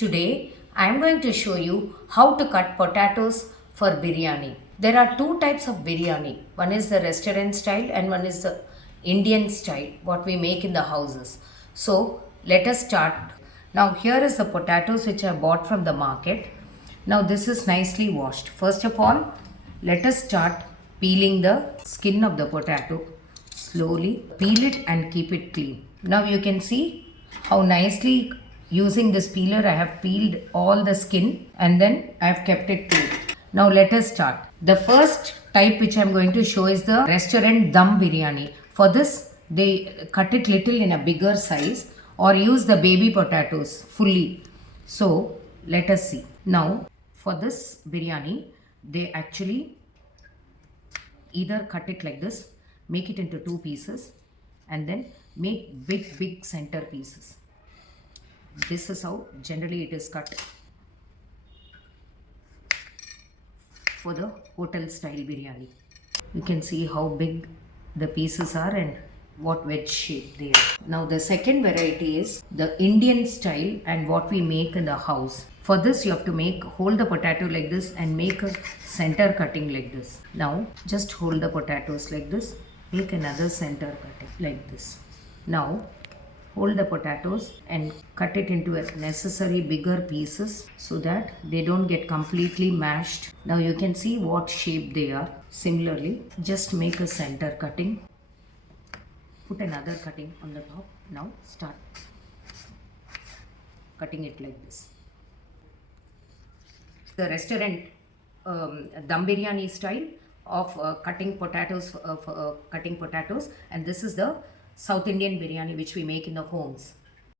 Today I am going to show you how to cut potatoes for biryani. There are two types of biryani. One is the restaurant style and one is the Indian style, what we make in the houses. So let us start. Now here is the potatoes which I bought from the market. Now this is nicely washed. First of all, let us start peeling the skin of the potato. Slowly peel it and keep it clean. Now you can see how nicely using this peeler I have peeled all the skin and then I have kept it clean. Now let us start. The first type which I am going to show is the restaurant dum biryani. For this they cut it little in a bigger size or use the baby potatoes fully. So let us see. Now for this biryani they actually either cut it like this, make it into two pieces and then make big center pieces. This is how generally it is cut for the hotel style biryani. You can see how big the pieces are and what wedge shape they are. Now the second variety is the Indian style and what we make in the house. For this you have to hold the potato like this and make a center cutting like this. Now just hold the potatoes like this, make another center cutting like this. Now hold the potatoes and cut it into a necessary bigger pieces so that they don't get completely mashed. Now you can see what shape they are. Similarly, just make a center cutting. Put another cutting on the top. Now start cutting it like this. The restaurant dum biryani style of cutting potatoes, and this is the South Indian biryani which we make in the homes.